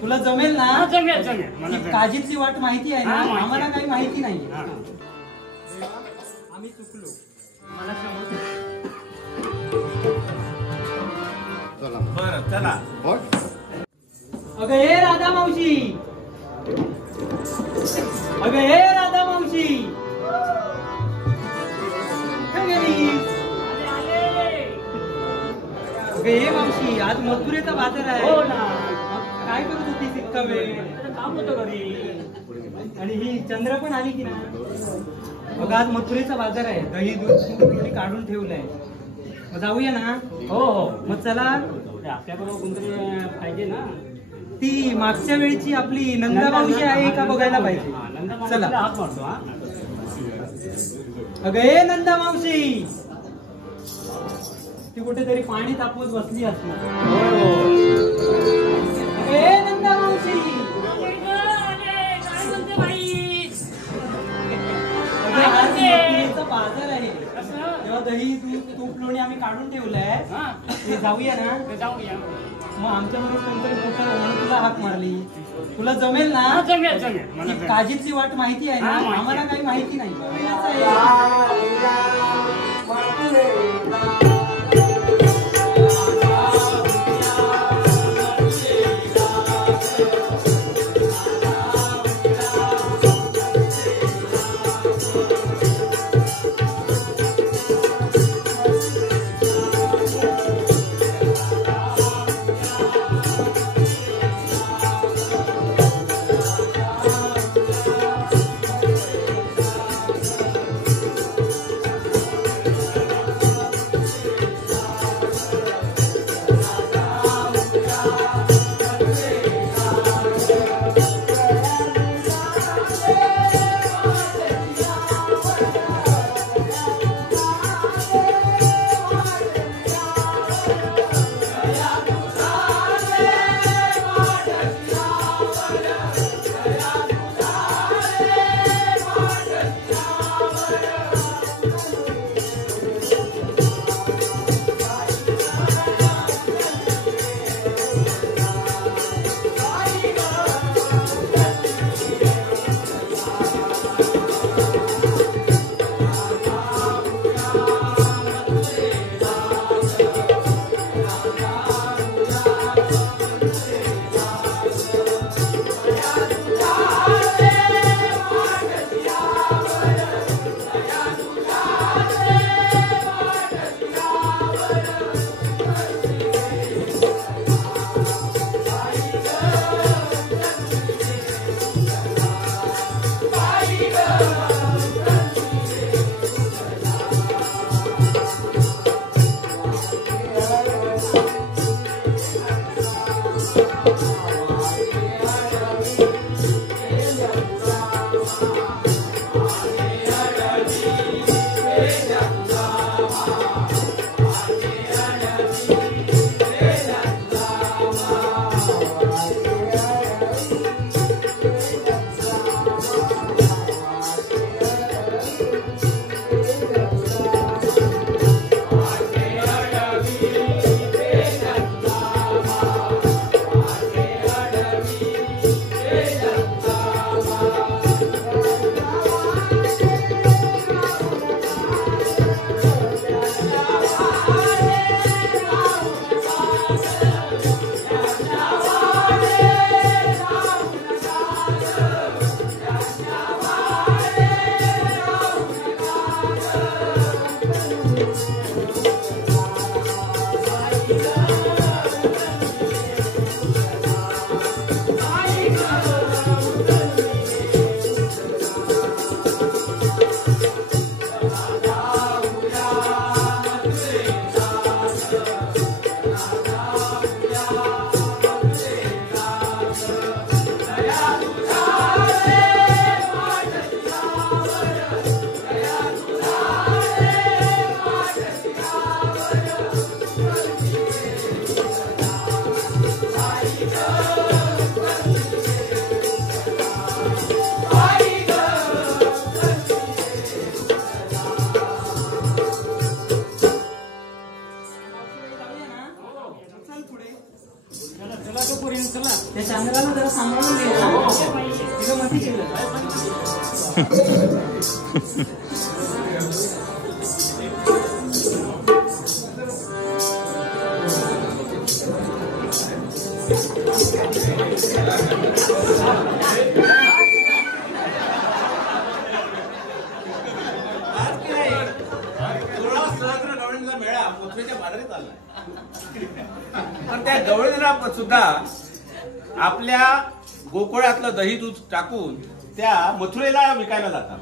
तुला जमेल ना? जमेल जमेल मला ती काजीतली वाट माहिती आहे ना? आम्हाला काही माहिती नाही. आम्ही चुकलो. मला बरं चला. अगं हे राधा मावशी, अगं हे राधा मावशी, अगं हे मावशी, आज मथुरेचा बाजार आहे. हो ना. काय करत होती इतका वेळ? काम होतं घरी. आणि ही चंद्र पण आली की ना? अगं आज मथुरेचा बाजार आहे. दही दूध तूप काढून ठेवलंय. जाऊया ना? हो हो. मग चला. आपल्याबरोबर कोणतरी पाहिजे ना. ती मागच्या वेळची आपली नंदा मावशी आहे का बघायला पाहिजे. चला. हात मारतो. हा अगं हे नंदा मावशी, ती कुठेतरी पाणी तापवत बसली असणार. हे नंदा मावशी, बाजार आहे. तेव्हा दही दूध तूप लोणी आम्ही काढून ठेवलंय. ते जाऊया ना? जाऊया. मग आमच्या बरोबर कोणतरी मोठं म्हणून तुला हाक मारली. तुला जमेल ना? जमेल जमेल. ती काजीतली वाट माहिती आहे ना? आम्हाला काही माहिती नाही. पोराला जरा सांभाळून घे. तिला मती केलं. मेळा मथुरेच्या बाजारी चाललाय. पण त्या गवळीला सुद्धा आपल्या गोकुळातलं दही दूध टाकून त्या मथुरेला विकायला जातात.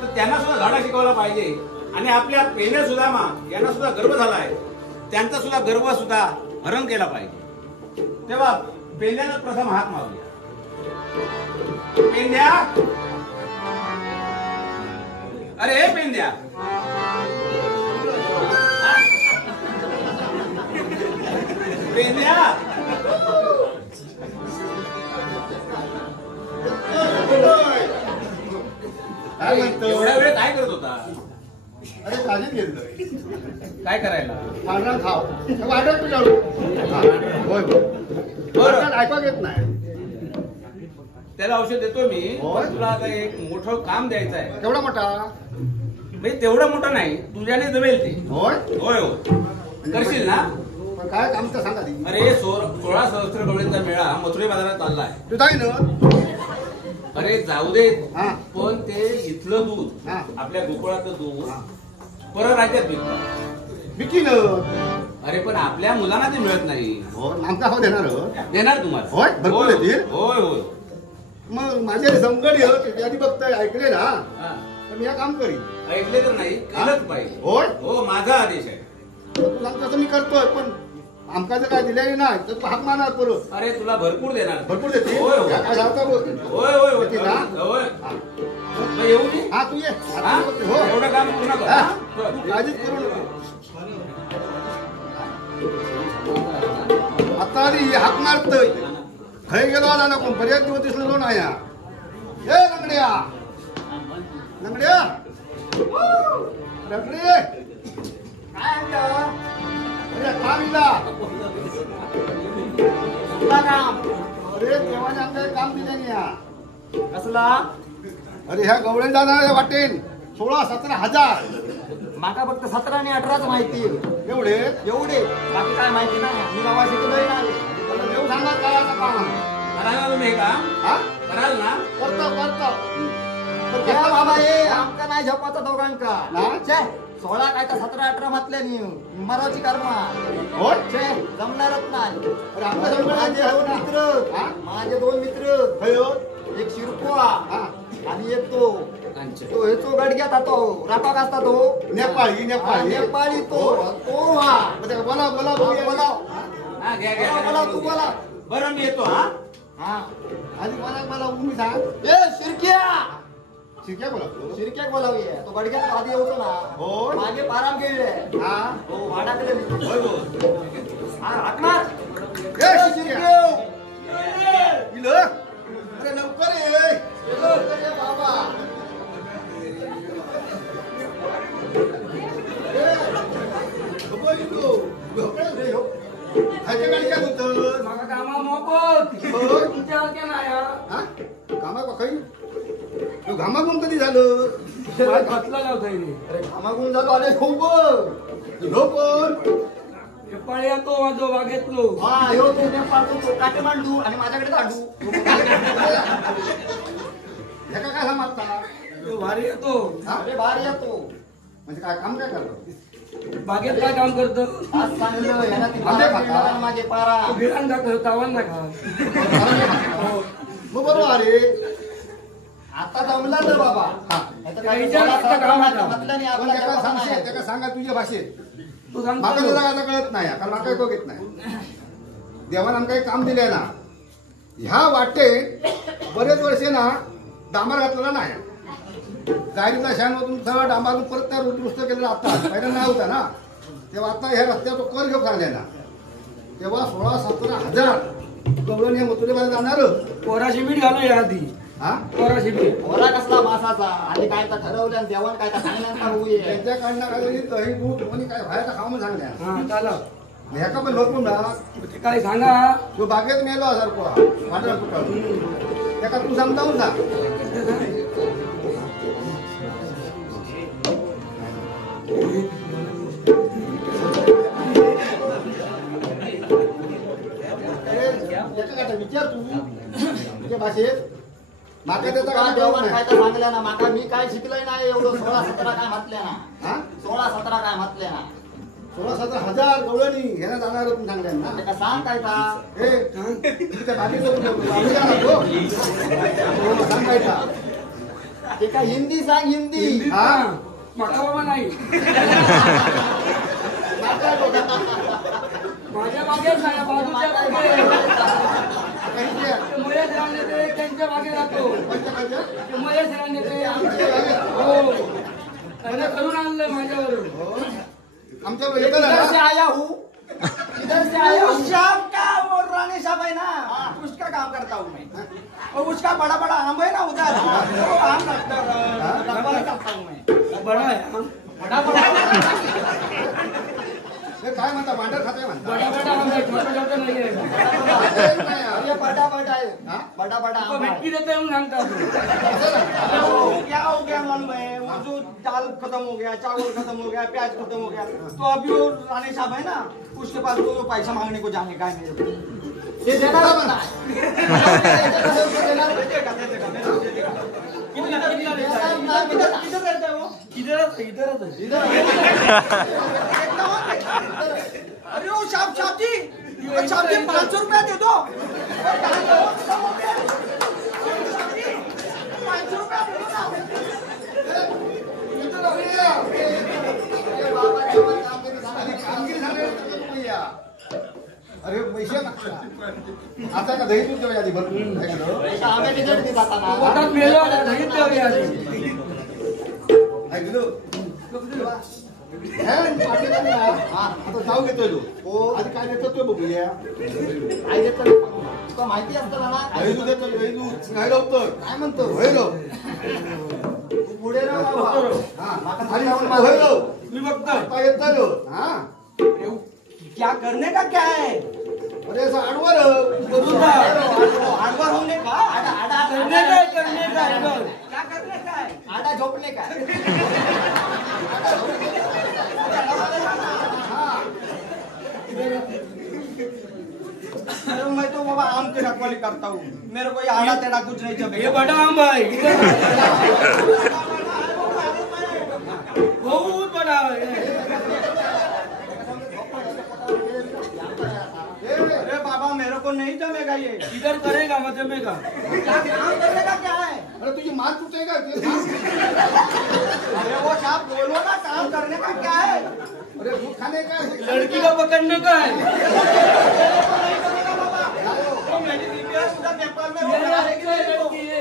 तर त्यांना सुद्धा धडा शिकवला पाहिजे. आणि आपल्या पेंद्या सुदामा यांना सुद्धा गर्व झालाय, त्यांचा सुद्धा गर्व सुद्धा हरण केला पाहिजे. तेव्हा पेंद्यानं प्रथम हात मारूया. पेंद्या, अरे हे पेंद्या, पेंद्या, काय म्हणतो? एवढ्या वेळ काय करत होता? अरे काळजीत घेतलं. काय करायला? खाणार खाव वाटत तू जाऊ. होय बरं ऐकवा घेत नाही. त्याला औषध देतो मी. होय. तुला आता एक मोठं काम द्यायचं आहे. केवढा मोठा? म्हणजे तेवढं मोठं नाही, तुझ्याने जमेल ते. होय होय हो, करशील ना? पण काय काम तर सांगा ती. अरे 16 सहस्त्र गवळींचा मेळा मथुरे बाजारात चाललाय. तू जाई ना. अरे जाऊ दे, हा. पण ते इथलं दूध, हा. आपल्या गोकुळातलं दूध हा. परराज्यात विकतात. विकीन. अरे पण आपल्या मुलांना ते मिळत नाही. हो आमचा हो देणार. देणार तुम्हाला? होय, भरपूर देतील. होय होय. मग माझे संकट आधी बघताय ऐकले ना, हा. तर मी हे काम करीन. ऐकले तर नाही, केलंच पाहिजे. होय हो, माझा आदेश आहे. तू सांगतो तसं मी करतोय, पण आमका जर काय दिलेली नाही तर तू हाक मारणार परत. अरे तुला भरपूर देणार. भरपूर देते. होय होय. काय सांगता बोल. होय होय होय. देतील ना? होय. हा. मग येऊ दे. हा तू ये. हा? हो एवढं काम पूर्ण कर. हा. हा? तू काळजीच करू नको. आता आधी हाक मारतय. खय गेलो आला नको, बरेच दिवस दिसलो नाही. ए लंगड्या, लंगड्या, लंगडे काय म्हणता? अरे काम इला. कुठला काम? अरे देवाने आमचं काम दिलं नाही या. कसला? अरे ह्या गवळण जाणार वाटेल 16-17 हजार. माका फक्त 17 आणि 18च माहिती. एवढे एवढे बाकी काय माहिती नाही. मी बाबा शिकलोय ना. मला देव सांगा काय आता काम. कराल ना तुम्ही हे काम? हा कराल ना? करतो करतो. पण क्या कसं बाबा हे आमका नाही झपाचा दोघांका. ना? छे 16 काय तर 17-18 म्हटल्यानी मराठी कर्मा. होय छे जमणारच नाही. अरे आपल्या जवळ माझे दोन मित्र, हा? माझे 2 मित्र, खय हो? एक शिरपुआ हा आणि एक तो हेचो गडग्यात तो रापाक असता तो नेपाळी नेपाळी. नेपाळी तो हा बोला बोला बोला बोला. हा, घ्या घ्या, बोला घ्या. तू बोला. बरं मी येतो. हा, हा आधी मला मला तुम्ही सांग. ए शिरक्या, शिक्या बोला तू. शिरक्याक बोलावी. तो गडग्यात आधी येतो ना. हो. मागे पाराम गेले. हा हो भाडाकडे होय हो. हाकणार. ए शिक्या इलं. अरे लवकर ये. बाबा ह्याच्या गाडी काय होतं? माका कामा मोफत. होय. तुमच्या हलक्या नाही हा. हा कामा काही तू घामाघूम कधी झालं? घातला नव्हता अरे घामागून जातो आले खूप झोपून नेपाळी येतो माझो बागेतलो. हा यो तो नेपाळतो तो काटे मांडू आणि माझ्याकडे दांडू. ह्याका काय समजता? तो भारी येतो. अरे भारी येतो. म्हणजे काय काम काय करतो? बागेत काय काम करतो? आज चांगलं ह्याला ती आंबे पारा खाता? बिळा माझे पारा भिळान दाखव तावन ना खा. मग बरोबर अरे आता जमला तर बाबा. हा नाहीतर काय विचार काम पण त्याला सांगशे त्याला सांगा तुझ्या भाषेत. तू माका सांगतो तुला आता कळत नाही कारण माका ऐकू घेत नाही. देवानं आमका एक काम दिलंय ना. ह्या वाटेत बरेच वर्षे ना डांबर घातलेला नाही. जायरीतला शानमधून सगळं डांबारून परत त्या दुरुस्त केलेला आता पहिला नाही होता ना. तेव्हा आता ह्या रस्त्यावर तो कर घेऊ काढला ना. तेव्हा 16-17 हजार गवळण हे मथुरेमध्ये जाणार. पोराशी मीठ घालूया आधी. हा पोराशी मीठ. पोरा कसला मासाचा आणि काय तर ठरवल्या देवान काय तर सांगण्याचा होऊ त्यांच्या काढणं काय दही दूध कोणी काय व्हायचं खाऊन सांगल्या. हा चालव. ह्याका पण भरपूर ना ते काय सांगा तो बागेत मेलो सारखो वाटला कुठं त्याका तू समजावून जा विचार तू तुझ्या भाषेत माका त्याचा का काय जेवण नाही. काय तर सांगल्या ना माका मी काय शिकलोय नाही एवढं 16-17 काय म्हटल्या ना हा 16-17 काय म्हटल्या ना 16,000 गवळणी ह्याला जाणार तुम्ही सांगल्या ना त्याका सांग काय का ए तुझ्या बागेत सांगायचा ते का हिंदी सांग हिंदी हा माका बाबा नाही माझ्या बागेत नाही बाजूच्या बागेत ते महेश राणे ते त्यांच्या बागेत राहतो ते महेश राणे ते हो त्यांना करून आणलंय माझ्यावरून आमच्या इधर से आया हूँ इधर से आया हूँ शाम का वो रानी साहब है ना उसका काम करता हूँ मैं और उसका बड़ा बड़ा आम है ना उधर वो आम रखवाली करता हूँ मैं बडा आहे हा. बड़ा बड़ा हे काय म्हणता भांडर खाते म्हणता बडा बडा आम आहे छोटा छोटा नाही आहे ये बड़ा बड़ा है हाँ? बड़ा बड़ा तो आम है भेटकी देते म्हणून सांगता क्या हो गया मालूम है वो जो दाल खत्म हो गया चावल खत्म हो गया प्याज खत्म हो गया तो अभी वो रानी साहब है ना उसके पास वो पैसा मांगने को जाने का है मेरे को ये देना बनता किधर रहता है वो इधरच इधरच अरे वो साहब साहब जी 500 रुपया दे दो 500 रुपया दे दो ना अरे पैसे आता का दही दूध आधी भरपूर पैसा हमें किधर नहीं जाता ना पोटात मेलो नाही तेवढी आली ऐकलो आता जाऊ घेतोय तो आधी काय देतो तो बघूया काय देतो तुका माहिती असतं ना दही दूध देतो दही दूध नाही लावतो काय म्हणतो होयलो तू पुढे राह बाबा हा माका खाली खाली जाऊन होयलो मी बघतो आता येतो हा क्या करने का क्या है अरे असं आडवर हार्डवर होने का आडा करणे काय करणे काय बघ. क्या करने का है आडा झोपणे का अरे मैं तो बाबा आम की रखवाली करता हूँ मेरे को ये आड़ा टेढ़ा कुछ नहीं हे जमेगा बडा आंब आहे बहुत बडा आहे अरे बाबा मेरे को नहीं जमेगा ये इधर करेगा मग जमेगा क्या काम करने का क्या है अरे तुझी मान तुटते का अरे वो साहब बोलो ना काम करने का क्या है अरे दूध खाने का लड़की का पकड़ने का है तो मेरी बीबी है उधर नेपाल में वो ये करा रहेगी मेरे को। लड़की है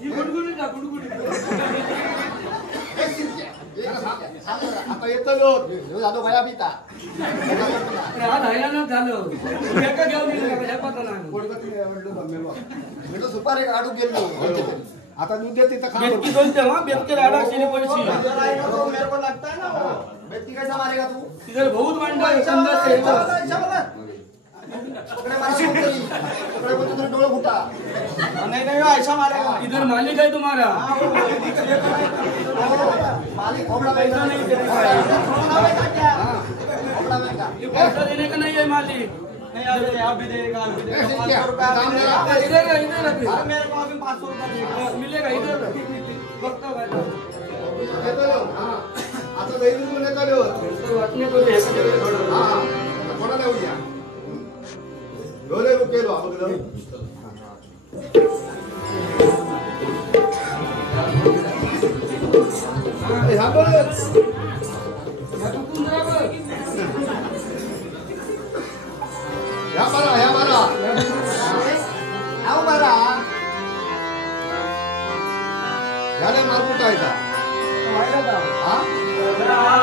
ही गुडगुडी का गुडगुडी आता येतो झालो भया पिता आज हैराणच झालं एका घेऊन गेलो ह्या पता नाही मी सुपारी काढू गेलो आता दूध देते तर खा बेटकी दोन तेव्हा बेटके राडा केली पैसे उधर आएगा तो मेरे को लगता है ना वो व्यक्ती कैसा मारेगा तू तिथे बहुत मांडा ऐसा समजा वाला, ते ऐसा वाला, ऐसा वाला। पकडे मारशील तरी पकडे बोलतो तुझे डोळे फुटा नहीं नहीं वो ऐसा मारेगा इधर मालिक है तुम्हारा मालिक खोबड़ा पैसा नहीं देने का है छोड़ना बेटा क्या खोबड़ा महंगा ये पैसा देने का नहीं है मालिक नहीं अभी देगा अभी देगा ऐसे 500 क्या? रुपया अभी दाम देगा। देगा। इधर है, इधर है. अरे मेरे को अभी 500 रुपया देगा मिलेगा इधर बघतो काय येतो हा आता दही दूध पण येतो वाटणे करू हे सगळे थोडं हा आता थोडा देऊया डोले केलो बघलं ह्या बघ चुकून जा बघ ह्या बरा आओ बरा ह्याला माल कुठं आहे का हा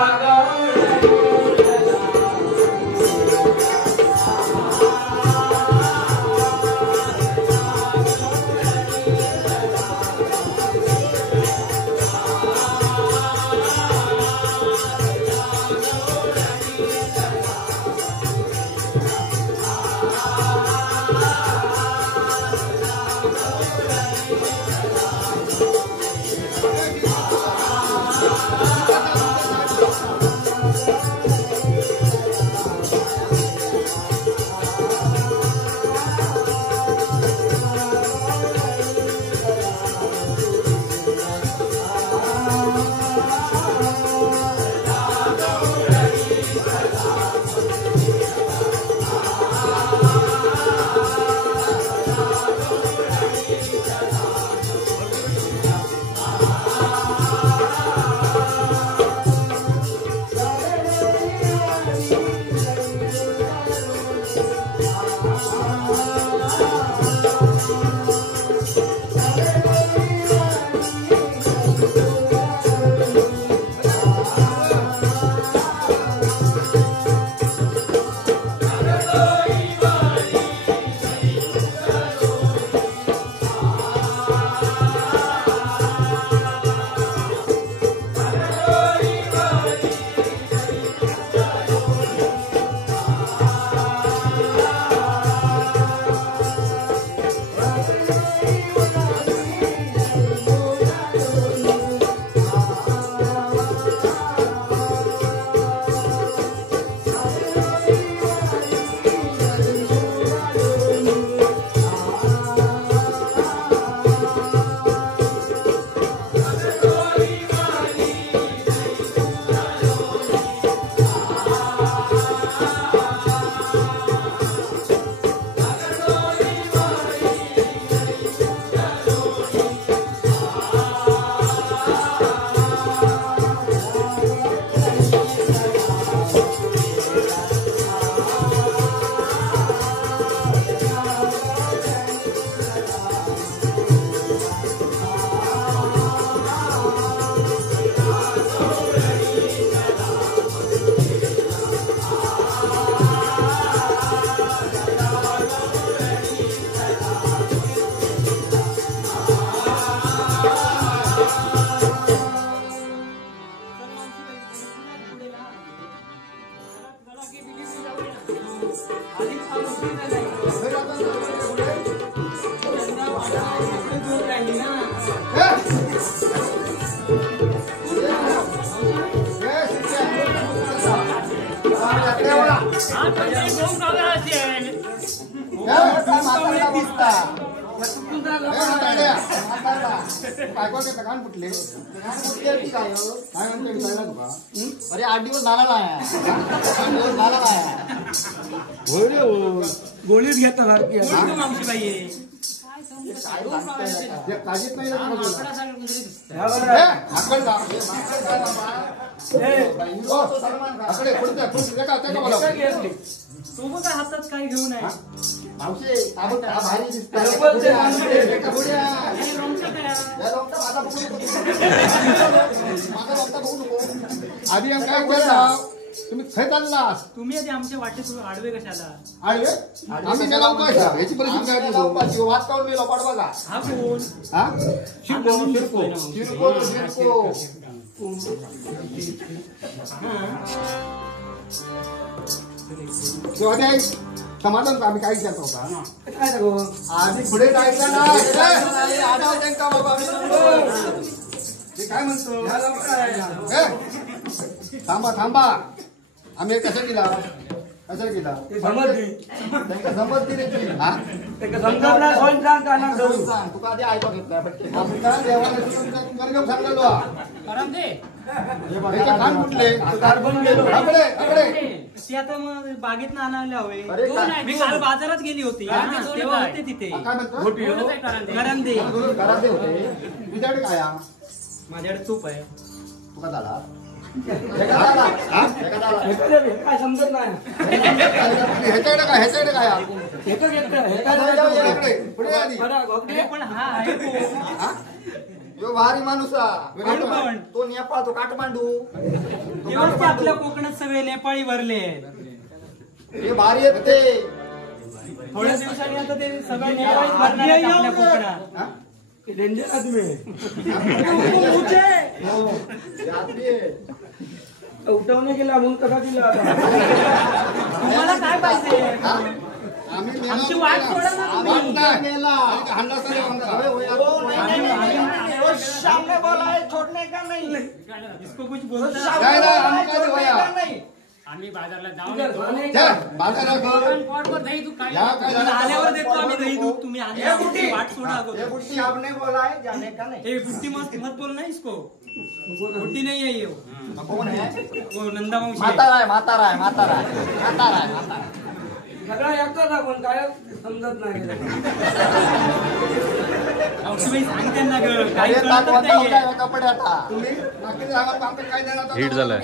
अरे 8 दिवस झाला नाही गोळीच घेता मावशीबाई आहे. काजीत नाही सोबत हातात काय घेऊन आहे आधी आम्ही काय केलं तुम्ही खय चाललास तुम्ही आधी आमच्या वाटेत आडवे कशाला आडवे आम्ही त्याला उपाय याची परिस्थिती काय वाद काढून गेलो पाड बघा हा कोण हा शिरको शिरको शिरको शिरको समाधान आम्ही काय विचारतो होता काय नको आधी पुढे जायचं ना ते काय म्हणतो थांबा थांबा आम्ही कसं केला कसं केला समज त्यांना समज दिली हा समजत नाही कोण सांग का ना धरू तुका आधी ऐकून घेतलं आमच्या देवाने तुमचा सांगलेलो कारण ते याचे कान कुठले कार्बन गेलो आकडे आकडे ते आता मग बागेत ना आणायला हवे अरे काय? मी काल बाजारात गेली होती तेव्हा होते तिथे काय म्हणतो करंदे घरात होते तुझ्याकडे काय हा? माझ्याकडे तूप आहे तुका झाला काय समजत नाही ह्याच्याकडे काय ह्याच्याकडे काय हा? घेतो इकडे, पुढे आधी पण हा आहे कोण? हा? यो भारी माणूस कोण पण? तो नेपाळ तो काठमांडू तेव्हाच ते आपल्या कोकणात सगळे नेपाळी भरले आहेत. हे भारी आहेत ते थोड्या दिवसांनी आता ते सगळे नेपाळीच भरणार आहेत आपल्या कोकणात. हा? डेंजर आदमी उठवणे गेला म्हणून कसा दिला तुम्हाला काय पाहिजे आम्ही आमची वाट सोडा ना तुम्ही. हाणला सर आमचा सामने बोला है छोड़ने का नहीं इसको कुछ बोलता नाही, नाही, आम्ही काय ते वया. आम्ही बाजारला जाऊन तुझ्या येतो. ध्वनी जा, बाजारात go. पॉटवर दही दूध काय या काय झालं? आल्यावर देतो आम्ही दही दूध तुम्ही आल्यावर आमची वाट सोडा ये अगोदर. बुट्टी आपने बोला है जाने का नहीं ए बुट्टी मत बोलना इसको बुट्टी नहीं है ये कौन है वो नंदा मावशी है. मातारा है मातारा है मातारा है मातारा है मातारा सगळा एकटाच आपण काय समजत नाही मावशीबाई सांगते ना ग काही अरे कळतच कोणता नाहीये. होता कपडे आता तुम्ही बाकीचं सांगा, आमचं काय देणार आता? हिट झालाय.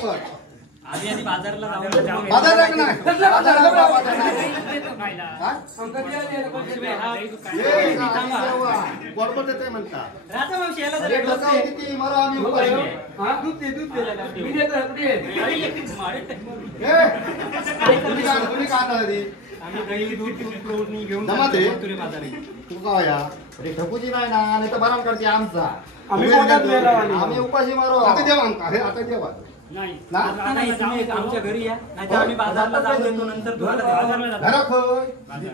आधी आधी बाजारला जाऊन बाजारात नाही. बाजारात नाही. खायला. हा? मावशीबाई, हा ये, थांबा. बरोबर देते म्हणता राधा मावशी याला अरे जरा डोका डोसे. होती ती मरो आम्ही उपाशी. दूध दे मी देतो कुठे तुम्ही काय आणणार आधी? आम्ही दही दूध लोणी घेऊन जमा ते. मथुरे बाजारात. तू का या अरे ठकूची नाही ना नाही तर बराम करते आमचा आम्ही पोटात मेला आम्ही उपाशी मारो आता देवा आमका हे आता देवा नाही. ना? आता नाही तुम्ही आमच्या घरी या नाहीतर आम्ही बाजारला जाऊन येतो नंतर तुम्हाला बाजारला जातो. घरा खय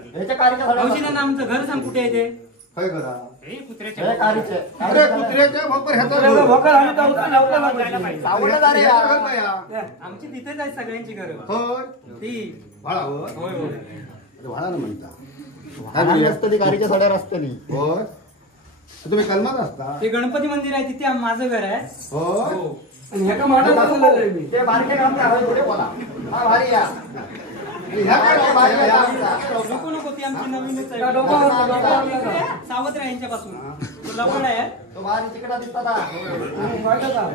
ह्याच्या कारीच्या मावशी ना आमचं घर सांग कुठे आहे ते खय घरा हे कुत्र्याच्या हे कारीचे अरे कुत्र्याच्या भोकर ह्याचा एवढं भोकर आम्ही तर उचलून लावला जायला पाहिजे. सावळं जा रे ह्याचा घर यार. काय हा? आमची तिथेच आहेत सगळ्यांची घरं होय ती भाडा होय होय होय अरे भाडा ना म्हणता आणि रस्त्याने कारीच्या साड्या रस्त्याने होय तुम्ही कलमात असता ते गणपती मंदिर आहे तिथे माझं घर आहे होय हो आणि ह्याका माणूस बसवलेलं आहे मी ते बारके काम हवे पुढे बोला हा भारी या ह्या काय भारी भारी या आहे? आमचा. नको नको ती आमची नवीनच त्या आहे डोक्यावर लागला का? सावत्र आहे यांच्यापासून तो लवड आहे तो भारी तिकडा दिसतात हा. वाटत का?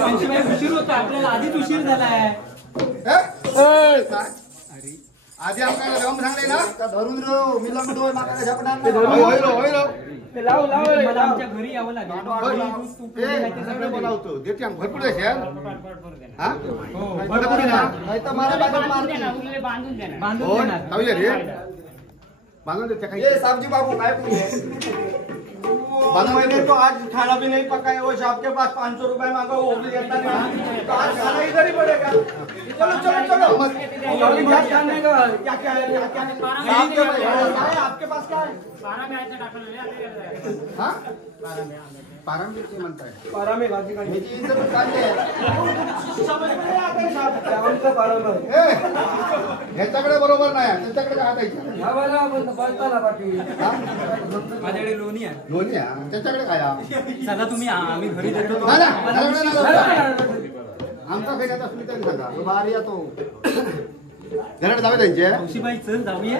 मावशीबाई उशीर होतो आपल्याला आधीच उशीर झालाय हे? काय? आधी आमका रम सांगले ना का धरून रो मी लंगडोय माका काय झपणार ते धरून नाही होय रो होय रो ते लाव लाव रे, मला लाव. आमच्या घरी यावं लागेल होय. दही, दूध, तूप, हे, लोणी नाही ते सगळं बोलावतो देते आम भरपूर आहे शेअर हा हो भरपूर आहे ना नाही तर मला बाजूला बांधून मारते देणार, उरलेले बांधून देणार. बांधून होय देणार तावले रे बांधून देते काही ए साबजी बाबू काय पुढे मैंने तो आज खाना भी नहीं पकाया, वो आपके पास 500 रुपए मांगा, वो भी देता नहीं, तो आज खाना इधर ही पड़ेगा। चलो चलो चलो, अभी क्या खाने का क्या क्या है, क्या है आपके पास, क्या है? हा पारंबीची म्हणताय पारा में भाजी का ह्याची इज्जत चालली आहे. समझ में नहीं आता है साहब, क्या उनका पारा में ए, ह्याच्याकडे बरोबर नाही त्याच्याकडे काय हातायचं ह्या वेळेला आपण बसताना पाटील माझ्याकडे लोणी आहे. लोणी आहे त्याच्याकडे काय आहे? चला तुम्ही आम्ही घरी देतो. नाही, नाही, नाही, नाही, नाही. आमचा फेऱ्यात असली तरी सांगा तो बाहेर येतो घरात जावे त्यांचे औशीबाई चल जाऊया.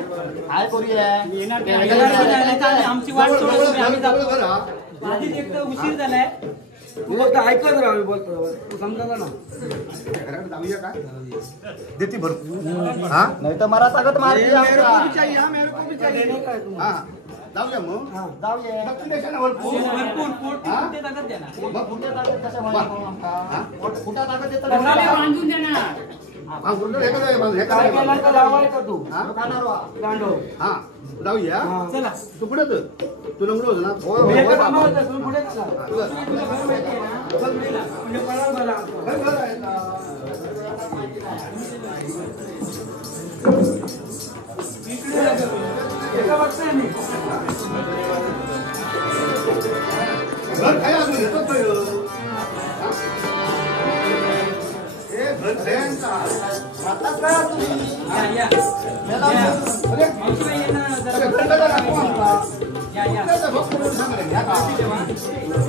काय करूया येणार नाही, आमची वाट सोडून तुम्ही आम्ही जातो. बरं हा. आधीच एक तर उशीर झालाय. तू फक्त ऐकत राहा मी बोलतो तू समजा ना घरात जाऊया का देते भरपूर हा नहीं तो मारा ताकत मार दिया मेरे को आपका। भी चाहिए, हाँ, मेरे को भी चाहिए काय तुम्हाला हा जाऊया मग जाऊया नक्की देशाला भरपूर भरपूर पोट हा? ते ताकद द्या ना. मग कुठे ताकद कशा हा? कुठे ताकद देतं कसाला बांधून देणार. हा उरलं हे काय हे काय काय केला तर लावायचा तू हा दांडो हा जाऊया हा. चला. तू पुढे तू लंगडो ना मी एका कामावर जातो, तू पुढे चला. तुला- तुला घर माहिती आहे ना? म्हणजे पळाल मला बरं, बरं आहे ना. इकडे जा तुम्ही. एका बघताय मी घर काय अजून येतोच नाही हो. हा? हे घर खायांचा. आता काय तुम्ही या या या. अरे, औशीबाई ये ना अरे, जरा. घर काय दाखवू आमचा? या या. त्याचा भक्त म्हणून सांग रे, ह्या का?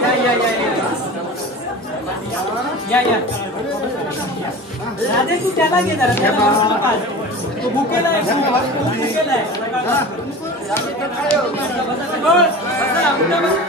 या या या या या या. राधे तू त्याला घे जरा, त्याला मारून पाज. तो भुकेला आहे, तो भुकेला आहे. बसा, उठा बसा.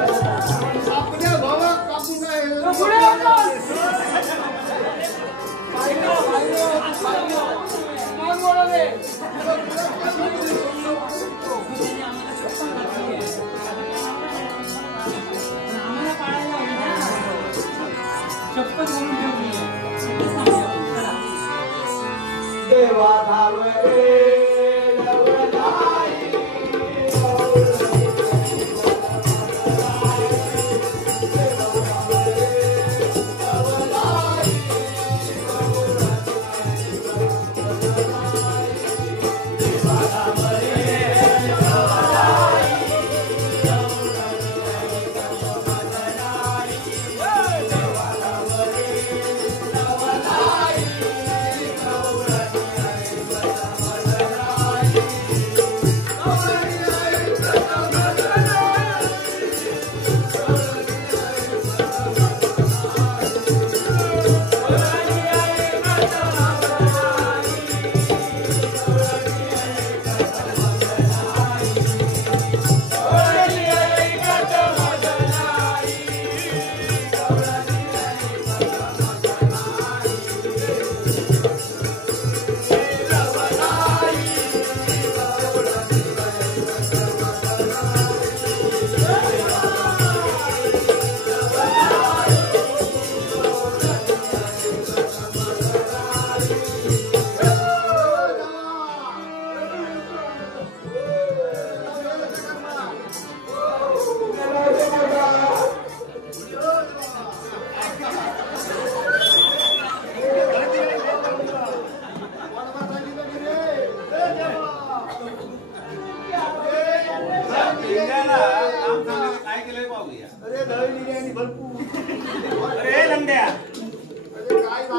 आपल्या भावात कापून काय आम्हाला पाळायला हवी ना. शपथ म्हणून ठेवली आहे. देवा धावे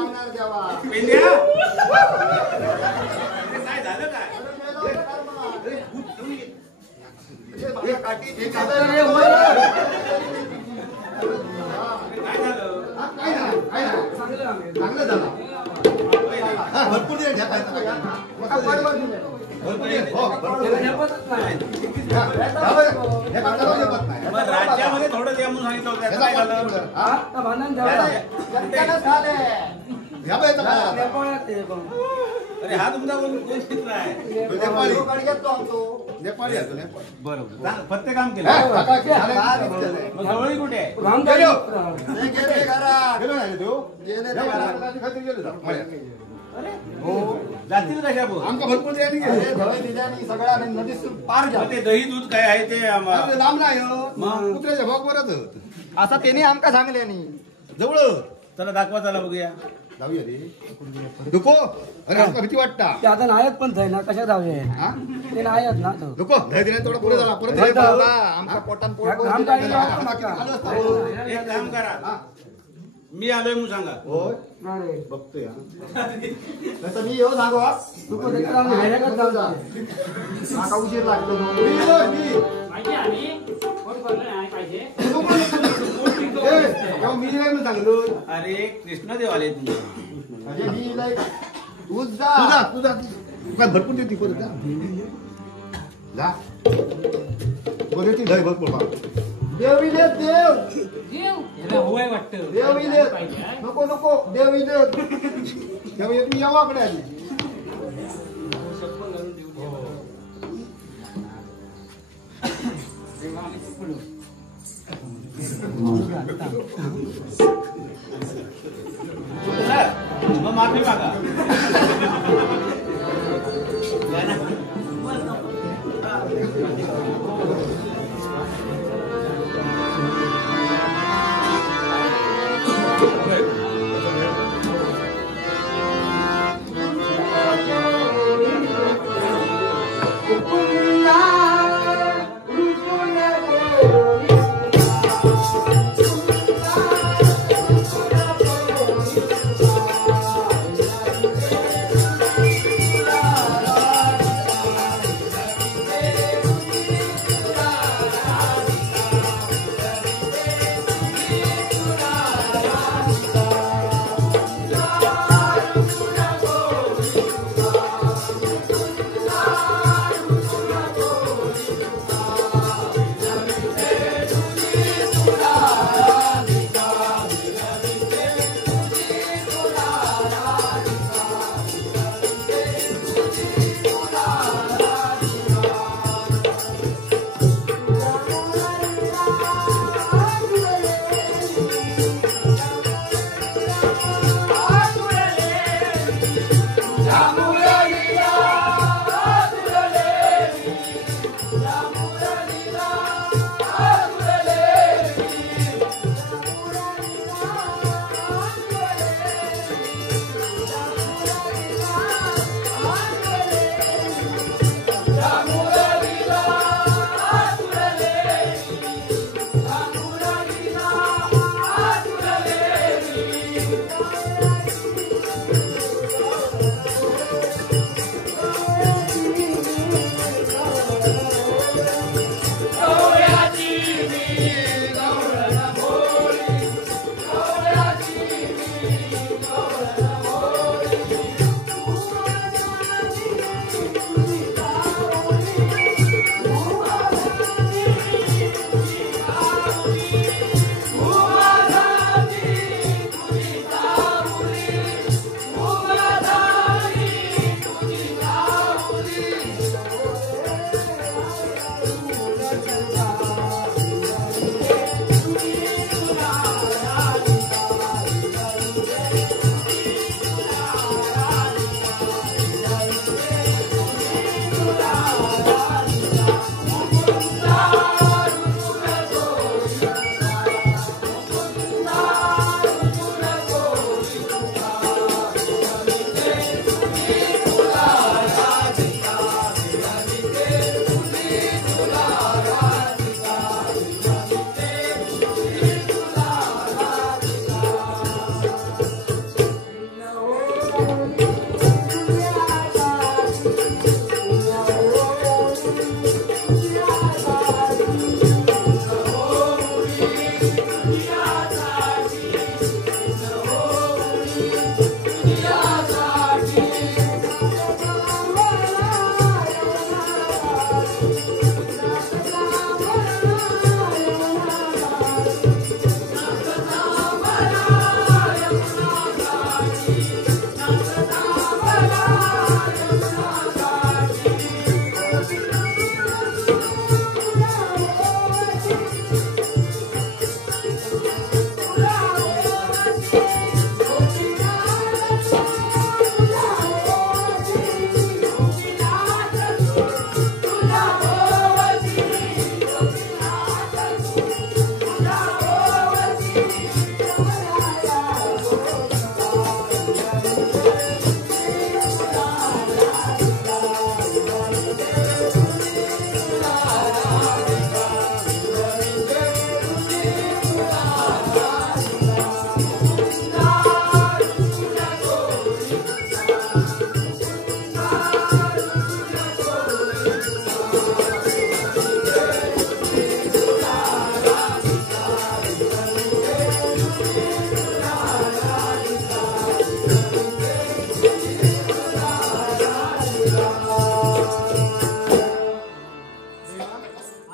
लागणार देवा. पेंड्या काय झालं काय काठी काय झालं चांगलं झालं. हा, भरपूर दिवस झेपायचं काय? मग राज्यामध्ये थोडं द्या म्हणून सांगितलं होतं त्याचं काय झालं भांडण अरे हा तुमचा कोण चित्र आहे नेपाळी आहे तो, नेपाळी. बरोबर फत्ते काम केलं हा, मग जवळ कुठे आहे गेलो नाही रे तो. गेलो जा. हो जातील कशा भाऊ आमका भरपूर द्यायला गेले. सगळ्या नदी पार घ्या मग ते दही दूध काय आहे ते आपलं लांब नाही हो. मग? कुत्र्याच्या भागवरच होत. असा त्याने आमका सांगले नाही जवळ चला दाखवा चला बघूया जाऊया रे. नको अरे आमका भीती वाटता. ते आता नायक पण थंय ना कशा जाऊया हा? ते नायक ना तो. नको धैर्य दिला थोडं पुढे झाला परत नाही धैर्य तर लावला. आमचा पोटात पोट काम करून काही दिला. नाही माका. एक काम करा मी आलोय म्हणून सांगा होय अरे, बघतोय हा. नाहीतर मी येऊ सांगू हा. तू पण एकदा आम्ही हेऱ्याकडे जाऊ जा. माका उशीर लागतो मी येतोय, मी. पाहिजे आणि कोण करलं नाही पाहिजे ए, तेव्हा मी नाही म्हणून सांगितलं. अरे कृष्णदेव आले तुम्ही अरे मी लय तूच तुझा जा तुझा तू काय भरपूर देते परत जा. जा बरं ती लय भरपूर बा. देव इले देव याला होय वाटतं देव इले नको नको देव इले तेव्हा एक मी यावाकडे आली. मग माफी मागा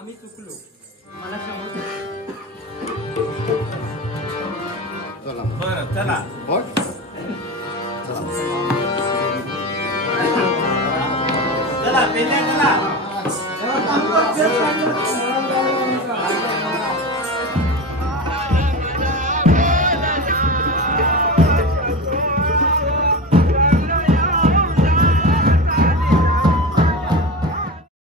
आम्ही चुकलो, मला क्षमा करा. चला बरं चला होय चला पेल्या चला